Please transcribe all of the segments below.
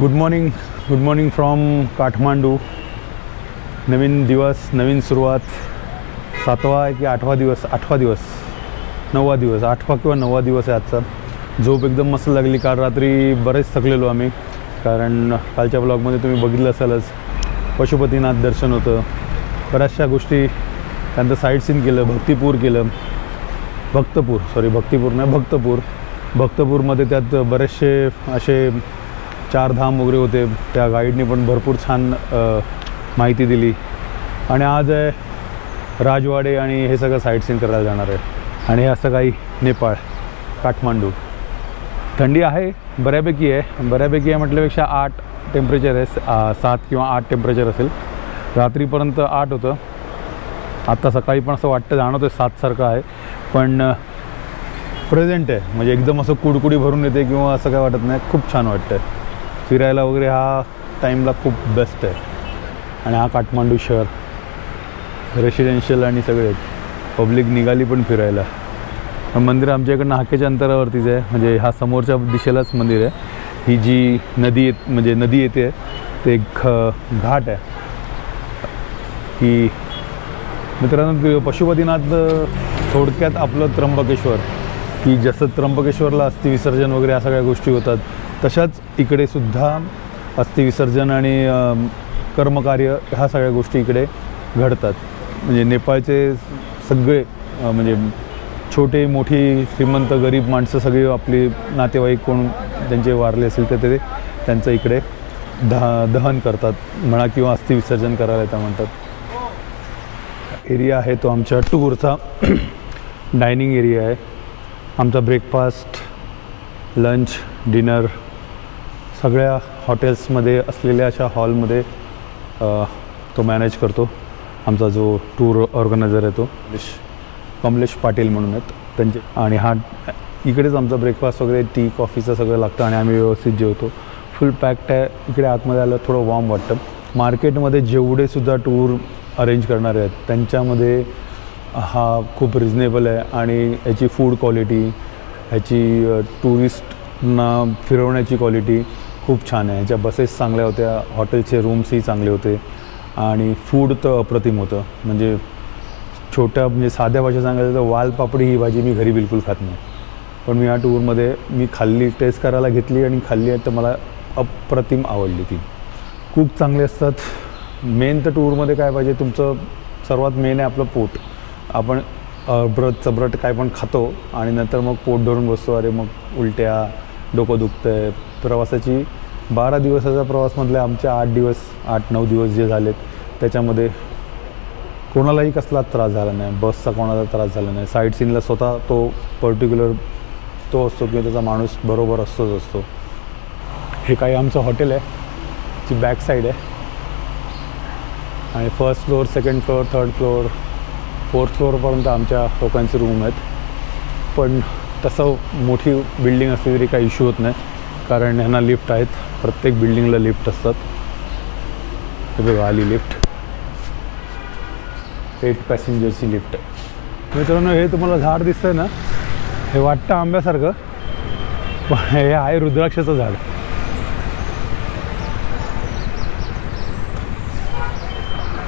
Good morning from Kathmandu. नवीन दिवस, नवीन सुरुवात. 7वा आहे की 8वा दिवस? 8वा दिवस 8वा किंवा 9वा दिवस आहे आजचा. झोप एकदम मस्त लागली. काल रात्री बरेच थकलेलो आम्ही, कारण कालच्या ब्लॉगमध्ये तुम्ही बघितलं असालच. पशुपतीनाथ दर्शन होतं, बऱ्याचशा गोष्टी. त्यानंतर साईट सीन केलं, भक्तीपूर केलं. भक्तपूरमध्ये त्यात बरेचसे असे 4 धाम वगैरे होते. त्या गाईडने पण भरपूर छान माहिती दिली. आणि आज आहे राजवाडे आणि हे सगळं साईट सीन करायला जाणार आहे. आणि हे असं काही नेपाळ, काठमांडू. थंडी आहे, बऱ्यापैकी आहे म्हटल्यापेक्षा 8 टेम्परेचर आहे. 7 किंवा 8 टेम्परेचर असेल. रात्रीपर्यंत 8 होतं. आत्ता सकाळी पण असं वाटतं, जाणवतं 7 सारखं आहे, पण प्रेझेंट आहे. म्हणजे एकदम असं कुडकुडी भरून येते किंवा असं काय वाटत नाही. खूप छान वाटतं. फिरायला वगैरे हा टाईमला खूप बेस्ट आहे. आणि हा काठमांडू शहर रेसिडेन्शियल आणि सगळे पब्लिक निघाली पण फिरायला. मंदिर आमच्या इकडनं हाकेच्या अंतरावरतीच आहे. म्हणजे हा समोरच्या दिशेलाच मंदिर आहे. ही जी नदी येते ते एक घाट आहे. की मित्रांनो, पशुपतीनाथ थोडक्यात आपलं त्र्यंबकेश्वर, की जसं त्र्यंबकेश्वरला अस्थि विसर्जन वगैरे या सगळ्या गोष्टी होतात, तशाच इकडे सुद्धा अस्थि विसर्जन आणि कर्मकार्य ह्या सगळ्या गोष्टी इकडे घडतात. म्हणजे नेपाळचे सगळे म्हणजे छोटे मोठी श्रीमंत गरीब माणसं सगळी आपली नातेवाईक कोण त्यांचे वारले असेल तर ते त्यांचं इकडे दहन करतात म्हणा, किंवा अस्थि विसर्जन करायला येतं म्हणतात. एरिया आहे तो आमच्या टूरचा डायनिंग एरिया आहे. आमचा ब्रेकफास्ट, लंच, डिनर सगळ्या हॉटेल्समध्ये असलेल्या अशा हॉलमध्ये तो मॅनेज करतो. आमचा जो टूर ऑर्गनायझर आहे तो कमलेश पाटील म्हणून आहेत त्यांचे. आणि हा इकडेच आमचा ब्रेकफास्ट वगैरे, टी कॉफीचं सगळं लागतं आणि आम्ही व्यवस्थित जेवतो. फुल पॅक्ड आहे. इकडे आतमध्ये आलं थोडं वॉर्म वाटतं. मार्केटमध्ये जेवढेसुद्धा टूर अरेंज करणारे आहेत त्यांच्यामध्ये हा खूप रिजनेबल आहे. आणि याची फूड क्वालिटी, ह्याची टुरिस्टना फिरवण्याची क्वालिटी खूप छान आहे. ह्याच्या बसेस चांगल्या होत्या, हॉटेलचे रूम्सही चांगले होते आणि फूड तर अप्रतिम होतं. म्हणजे साध्या भाषेत सांगायचं तर वालपापडी ही भाजी मी घरी बिलकुल खात नाही, पण मी या टूरमध्ये खाल्ली, टेस्ट करायला घेतली आणि खाल्ली आहे, तर मला अप्रतिम आवडली. ती खूप चांगले असतात. मेन तर टूरमध्ये काय पाहिजे, तुमचं सर्वात मेन आहे आपलं पोट. आपण चबरट काय पण खातो आणि नंतर मग पोट धरून बसतो. अरे मग उलट्या, डोकं दुखतं आहे. प्रवासाची 12 दिवसाचा प्रवासमधले आमचे 8-9 दिवस जे झालेत त्याच्यामध्ये कोणालाही कसला त्रास झाला नाही. बसचा कोणाला त्रास झाला नाही. साईट सीनला स्वतः तो पर्टिक्युलर तो असतो किंवा त्याचा माणूस बरोबर असतो. हे काही आमचं हॉटेल आहे, जी बॅक साईड आहे. आणि 1st floor, 2nd floor, 3rd floor, 4th फ्लोअरपर्यंत आमच्या लोकांचे रूम आहेत. पण तसं मोठी बिल्डिंग असली तरी काही इश्यू होत नाही, कारण ह्यांना लिफ्ट आहेत. प्रत्येक बिल्डिंगला लिफ्ट असतात. हे बघा आली लिफ्ट, 8 पॅसेंजरची लिफ्ट आहे. मित्रांनो, हे तुम्हाला झाड दिसतंय ना, हे वाटतं आंब्यासारखं, पण हे आहे रुद्राक्षाचं झाड.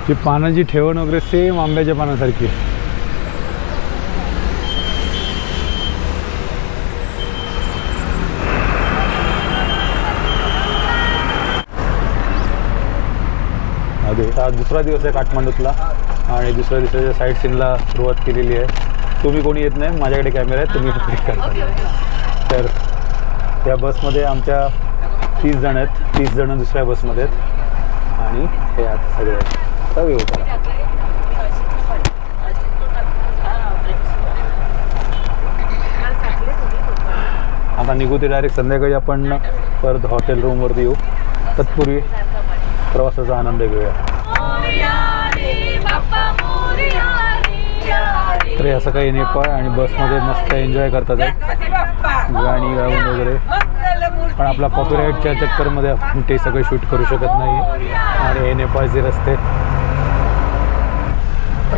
ती पानाची ठेवण वगैरे सेम आंब्याच्या पानासारखी. आज दुसरा दिवस आहे काठमांडूतला आणि दुसऱ्या दिवसाच्या साईट सीनला सुरुवात केलेली आहे. तुम्ही कोणी येत नाही, माझ्याकडे कॅमेरा आहे, तुम्ही क्लिक करता. तर त्या बसमध्ये आमच्या 30 जण आहेत. 30 जण दुसऱ्या बसमध्ये आहेत आणि हे आता सगळे आहेत. होता आता निघू ते डायरेक्ट संध्याकाळी आपण परत हॉटेल रूमवरती येऊ. तत्पूर्वी प्रवासाचा आनंद घेऊया. तर हे असं काही नेपाळ आणि बसमध्ये मस्त एन्जॉय करतात गाणी गाऊन वगैरे. पण आपला कॉपीराईटच्या चक्करमध्ये आपण ते सगळं शूट करू शकत नाही. आणि हे नेपाळचे रस्ते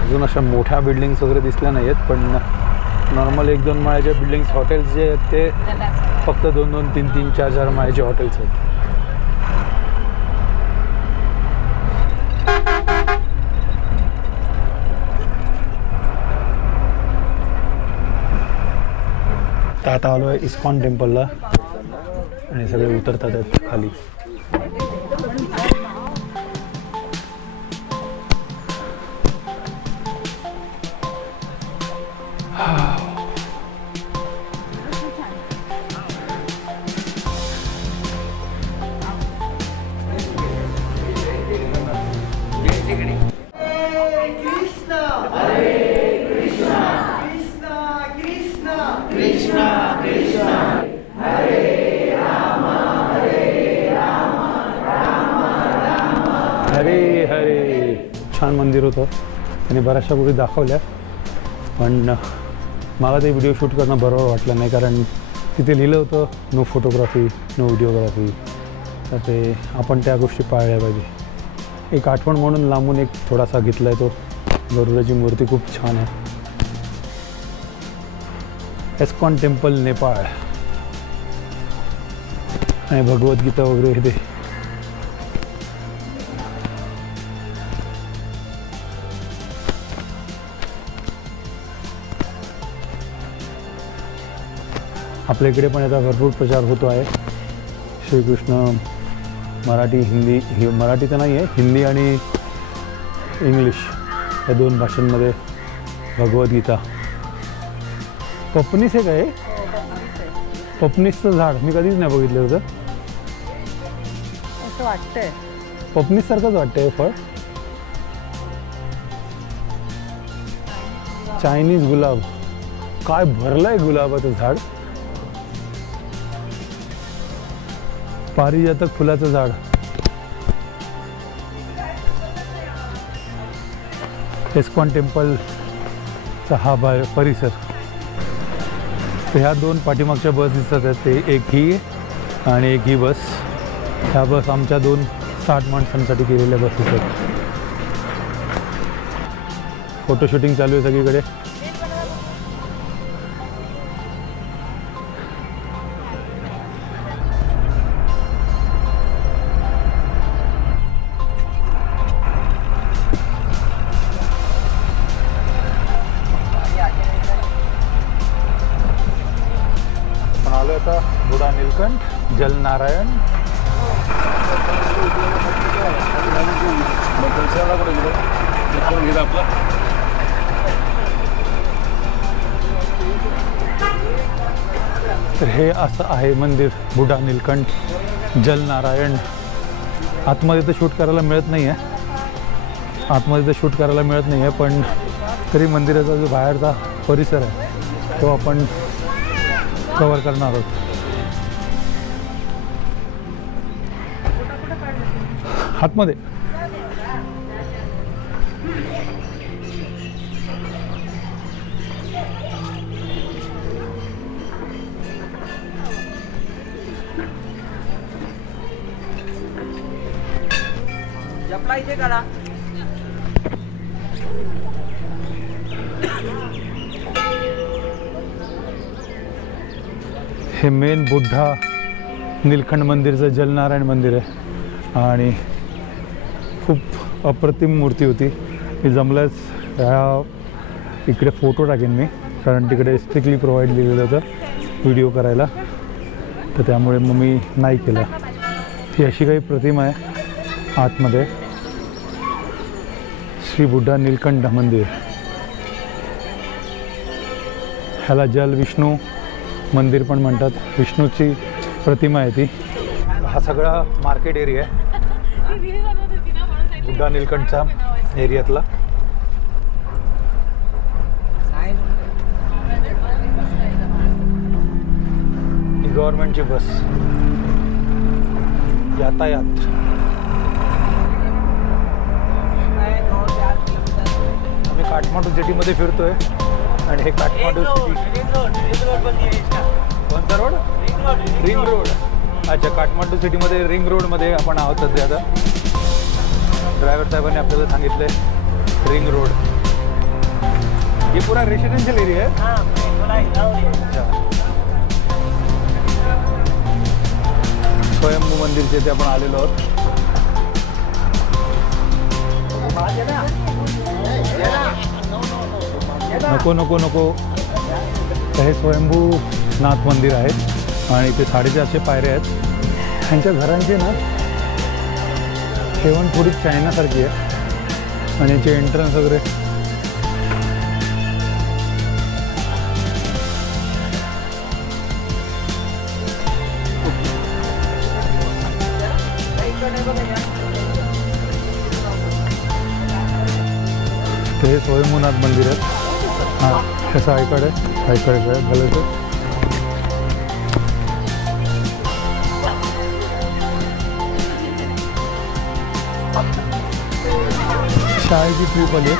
अजून अशा मोठ्या बिल्डिंग्स वगैरे दिसल्या नाही आहेत, पण नॉर्मल 1-2 माळ्याच्या बिल्डिंग्स, हॉटेल्स जे आहेत ते फक्त 2-2, 3-3, 4-4 माळ्याचे हॉटेल्स आहेत. आता आलो आहे इस्कॉन टेम्पलला आणि सगळे उतरतात आहेत खाली. हरे हरे. छान मंदिर होतं. त्यांनी बऱ्याचशा गोष्टी दाखवल्या, पण मला ते व्हिडिओ शूट करणं बरोबर वाटलं नाही, कारण तिथे लिहिलं होतं नो फोटोग्राफी नो व्हिडिओग्राफी. तर ते आपण त्या गोष्टी पाळल्या पाहिजे. एक आठवण म्हणून लांबून एक थोडासा घेतला आहे. तो गरुडाची मूर्ती खूप छान आहे. इस्कॉन टेम्पल नेपाळ आणि भगवद्गीता वगैरे हे ते. आपल्या इकडे पण याचा भरपूर प्रचार होतो आहे. श्रीकृष्ण मराठी हिंदी मराठी तर नाही आहे, हिंदी आणि इंग्लिश या 2 भाषांमध्ये भगवद्गीता. पपनीस आहे काय? पपनीसचं झाड मी कधीच नाही बघितलं होतं. असं वाटतंय पपनीस सारखंच वाटतंय फळ. चायनीज गुलाब. काय भरलंय गुलाबाचं झाड. पारिजातक फुलाचं झाड. इस्कॉन टेम्पलचा हा परिसर. तर ह्या 2 पाठीमागच्या बस दिसत आहेत. ते एक ही आणि एक ही बस. ह्या बस आमच्या 2 60 माणसांसाठी केलेल्या बसेस आहेत. फोटोशूटिंग चालू आहे सगळीकडे. आलो आता बुडा नीलकंठ, जलनारायण. तर हे असं आहे मंदिर बुडा नीलकंठ जलनारायण. आतमध्ये तर शूट करायला मिळत नाही आहे, पण तरी मंदिराचा जो बाहेरचा परिसर आहे तो आपण कवर करणार आहोत. आतमध्ये जपला इथे करा. हे मेन बुड्ढा नीलकंठ मंदिरचं जलनारायण मंदिर आहे आणि खूप अप्रतिम मूर्ती होती. मी जमल्यास ह्या इकडे फोटो टाकेन मी, कारण तिकडे स्ट्रिक्टली प्रोव्हाइड लिहिलेलं होतं व्हिडिओ करायला, तर त्यामुळे मग मी नाही केलं. ही अशी काही प्रतिमा आहे आतमध्ये. श्री बुड्ढा नीलकंठ मंदिर. ह्याला जल विष्णू मंदिर पण म्हणतात. विष्णूची प्रतिमा आहे ती. हा सगळा मार्केट एरिया आहे बुड्ढा नीलकंठचा एरियातला. ही गव्हर्नमेंटची बस. यातायात. आम्ही काठमांडू सिटीमध्ये फिरतोय आणि हे काठमांडू सिटी. कोणता रोड? Ring road. अच्छा, काठमांडू सिटीमध्ये रिंग रोडमध्ये आपण आहोत सध्या. आता ड्रायव्हर साहेबांनी आपल्याला सांगितलं आहे रिंग रोड. हे पुरा रेसिडेन्शियल एरिया आहे. स्वयंभू मंदिरचे ते आपण आलेलो आहोत. नको नको नको. हे स्वयंभू नाथ मंदिर आहे आणि ते 450 पायऱ्या आहेत. ह्यांच्या घरांची ना ठेवण थोडी चायनासारखी आहे आणि याचे एंट्रन्स वगैरे ते स्वयंभूनाथ मंदिर आहे. हां कसं आईकडे घालायचं. शाळेची ट्रिप आली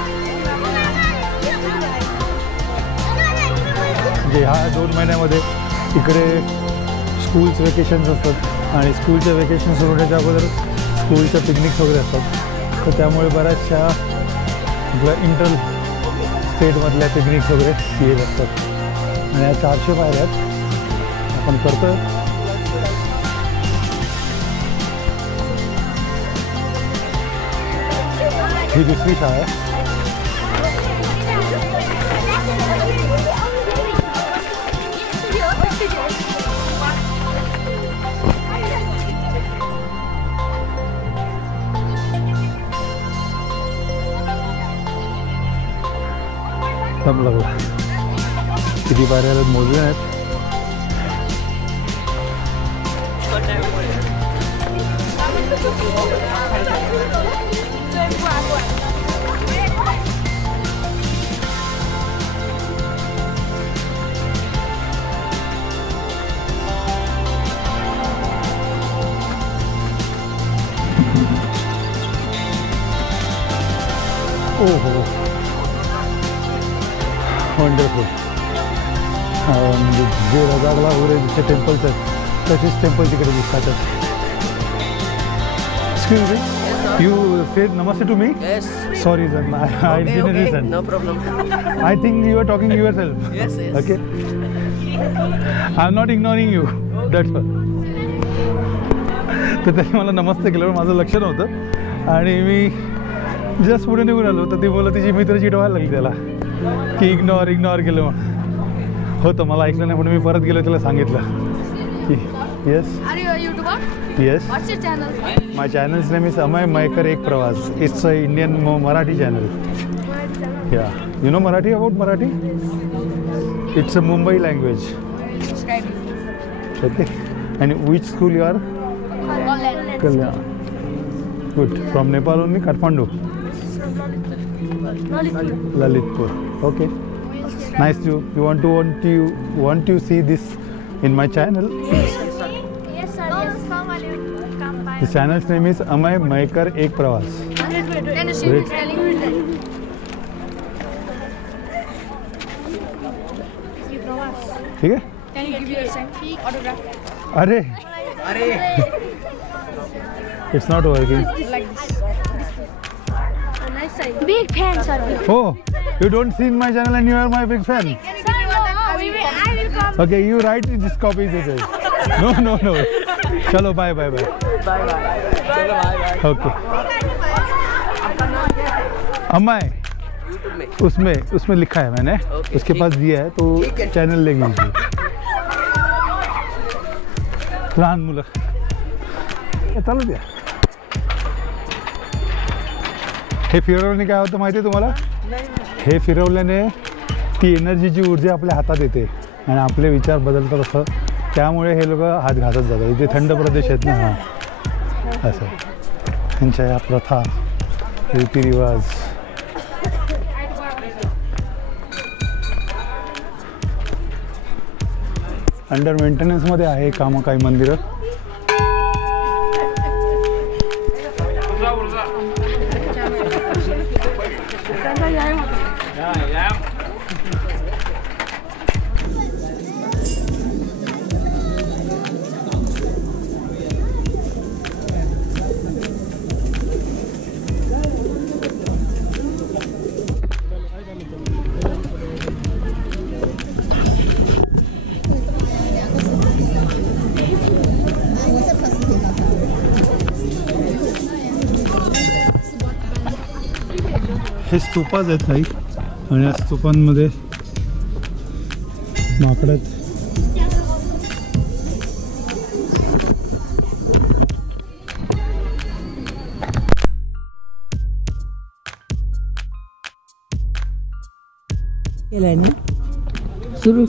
म्हणजे ह्या 2 महिन्यामध्ये इकडे स्कूल्स वेकेशन्स असतात आणि स्कूलच्या वेकेशन सुरू होण्याच्या अगोदर स्कूलच्या पिकनिक्स वगैरे असतात. तर त्यामुळे बऱ्याचशा इंटर स्टेटमधल्या पिकनिक्स वगैरे येत असतात आणि या 400 पायऱ्या आहेत आपण करतो. ही दुसरी शाळा आहे. दम लागला. किती पायऱ्या आहेत मोजले आहेत. ओहो वंडरफुल. जे रजागला वगैरे जिथे टेम्पल्स आहेत तसेच टेम्पल तिकडे दिसतात. Excuse me, you said namaste to me? Yes. Sorry sir, I didn't listen. No problem. I think you are talking yourself. Yes. Okay. I'm not ignoring you. That's all. तर त्याने मला नमस्ते केल्यावर माझं लक्ष नव्हतं आणि मी जस्ट पुढे निघून आलो तर ती बोलत तिची मित्र चिडवायला लागली त्याला की इग्नोर केलं म्हणून. होतं मला ऐकलं नाही म्हणून मी परत गेलो त्याला सांगितलं की yes. Yes. What's your channel? My channel's name is Amay Maikar Ek Pravas. It's a Indian Marathi channel. Yeah. You know Marathi, about Marathi? It's a Mumbai language. Okay. And which school you are? Kalyan. Good. From Nepal only? Kathmandu? Lalitpur. Okay. Nice to want to see this in my channel. The channel's name is Amay Maikar Ek Pravas. Great. ठीक है? Can you give your autograph? अरे it's not working. Like this. Nice side. Big fan, sir. Oh, you don't see in my channel and you are my big fan. Sir, no, I will come. Okay, you write this copy this is. No. चलो bye. Bye. चलो bye. Okay. अम्माई YouTube में. उसमें लिखा है मैंने. Okay, उसके pass दिया है तो ठीक है. चैनल ले लीजिए. लहान मुलं चालू द्या. हे फिरवल्याने काय होतं माहिती आहे तुम्हाला? हे फिरवल्याने ती एनर्जीची ऊर्जा आपल्या हातात येते आणि आपले विचार बदलतात असं. त्यामुळे हे लोक हात घालत जातात. इथे थंड प्रदेश आहेत ना. हां असं त्यांच्या या प्रथा रीतिरिवाज अंडर मेंटेनन्समध्ये आहे कामं काही मंदिरं. हे स्तूपाच आहेत काही आणि या स्तूपांमध्ये माकडं आहेत. केलाय ना सुरू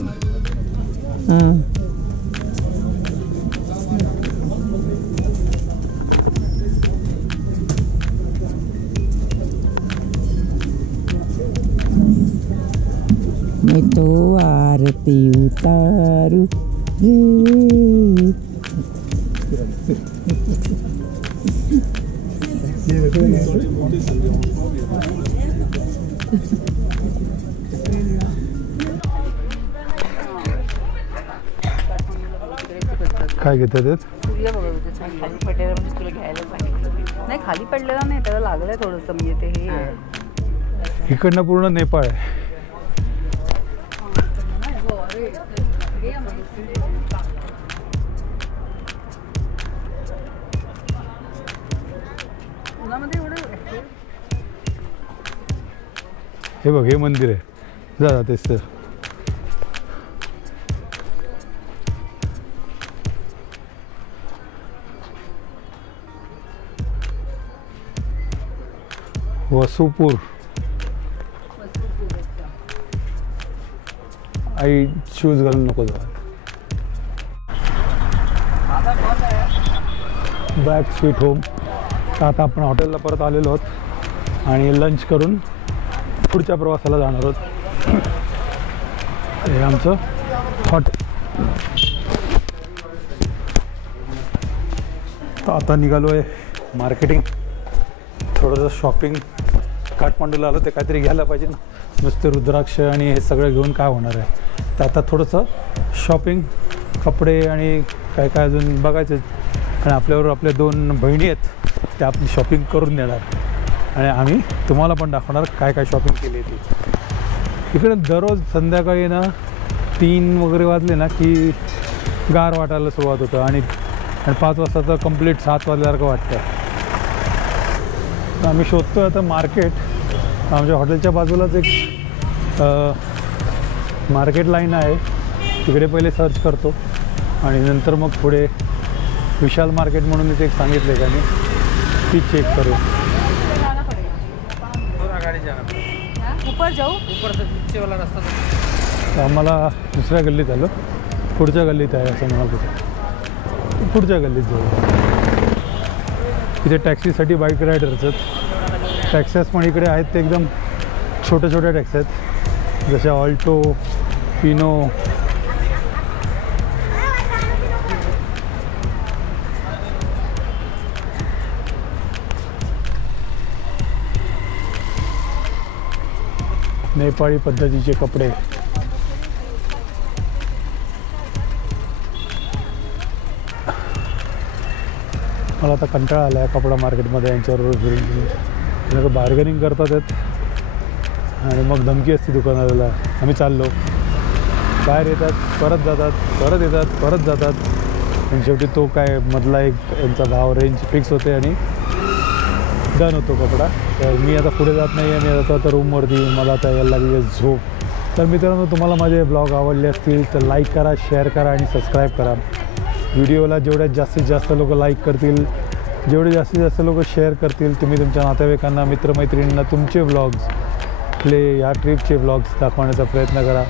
हां मैं तो आरती उतारू रे काय घेतात ते? सूर्य बघत होते खाली पडलेला म्हणजे तुला घ्यायला सांगितलं नाही खाली पडलेला नाही त्याला लागलंय थोडंसं म्हणजे ते हे आहे. इकडनं पूर्ण नेपाळ आहे. उन्हामध्ये एवढं हे बघ हे मंदिर आहे. जा तेच तर वसुपूर. आई शूज घालून नको जाऊ. Back sweet home. तर आता आपण हॉटेलला परत आलेलो आहोत आणि लंच करून पुढच्या प्रवासाला जाणार आहोत. हे आमचं हॉटेल. तर आता निघालो आहे मार्केटिंग, थोडंसं शॉपिंग. काठमांडूला आलं ते काहीतरी घ्यायला पाहिजे ना, नुसते रुद्राक्ष आणि हे सगळं घेऊन काय होणार आहे. तर आता थोडंसं शॉपिंग, कपडे आणि काय काय अजून बघायचं. आणि आपल्याबरोबर आपल्या 2 बहिणी आहेत, त्या आपली शॉपिंग करून देणार आणि आम्ही तुम्हाला पण दाखवणार काय काय शॉपिंग केली आहे ती. इकडे दररोज संध्याकाळी ना 3 वगैरे वाजले ना की गार वाटायला सुरुवात होतं आणि 5 वाजता तर कंप्लीट 7 वाजल्यासारखं वाटतं. आम्ही शोधतो आता मार्केट. आमच्या हॉटेलच्या बाजूलाच एक मार्केट लाईन आहे, तिकडे पहिले सर्च करतो आणि नंतर मग पुढे विशाल मार्केट म्हणून इथे एक सांगितले त्यांनी, ती चेक करू. ऊपर जाऊ आम्हाला दुसऱ्या गल्लीत आलो, पुढच्या गल्लीत आहे असं म्हणाल. तिथे पुढच्या गल्लीत जाऊ. इथे टॅक्सीसाठी बाईक रायडर्स आहेत. टॅक्सीज पण इकडे आहेत ते एकदम छोट्या छोट्या टॅक्सी आहेत, जशा ऑल्टो, पिनो. नेपाळी पद्धतीचे कपडे. मला आता कंटाळा आला आहे कपडा मार्केटमध्ये यांच्याबरोबर फिरून. बार्गेनिंग करतात आहेत आणि मग धमकी असते दुकानाला. आम्ही चाललो, बाहेर येतात, परत जातात, परत येतात, परत जातात आणि शेवटी तो काय मधला एक यांचा भाव रेंज फिक्स होते आणि डन होतो कपडा. तर मी आता पुढे जात नाही आहे. मी आता रूमवरती, मला आता यायला लागली आहे झोप. तर मित्रांनो, तुम्हाला माझे ब्लॉग आवडले असतील तर लाईक करा, शेअर करा आणि सबस्क्राईब करा. व्हिडिओला जेवढ्यात जास्तीत जास्त लोक लाईक करतील, जेवढे जास्तीत जास्त लोक शेअर करतील, तुम्ही तुमच्या नातेवाईकांना, मित्रमैत्रिणींना तुमचे व्लॉग्स, ह्या ट्रिपचे व्लॉग्स दाखवण्याचा प्रयत्न करा,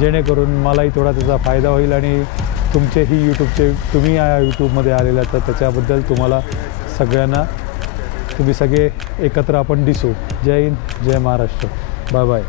जेणेकरून मलाही थोडा त्याचा फायदा होईल आणि तुमचेही तुम्ही या यूट्यूबमध्ये आलेला तर त्याच्याबद्दल तुम्हाला सगळ्यांना, तुम्ही सगळे एकत्र आपण दिसू. जय हिंद, जय महाराष्ट्र. Bye bye.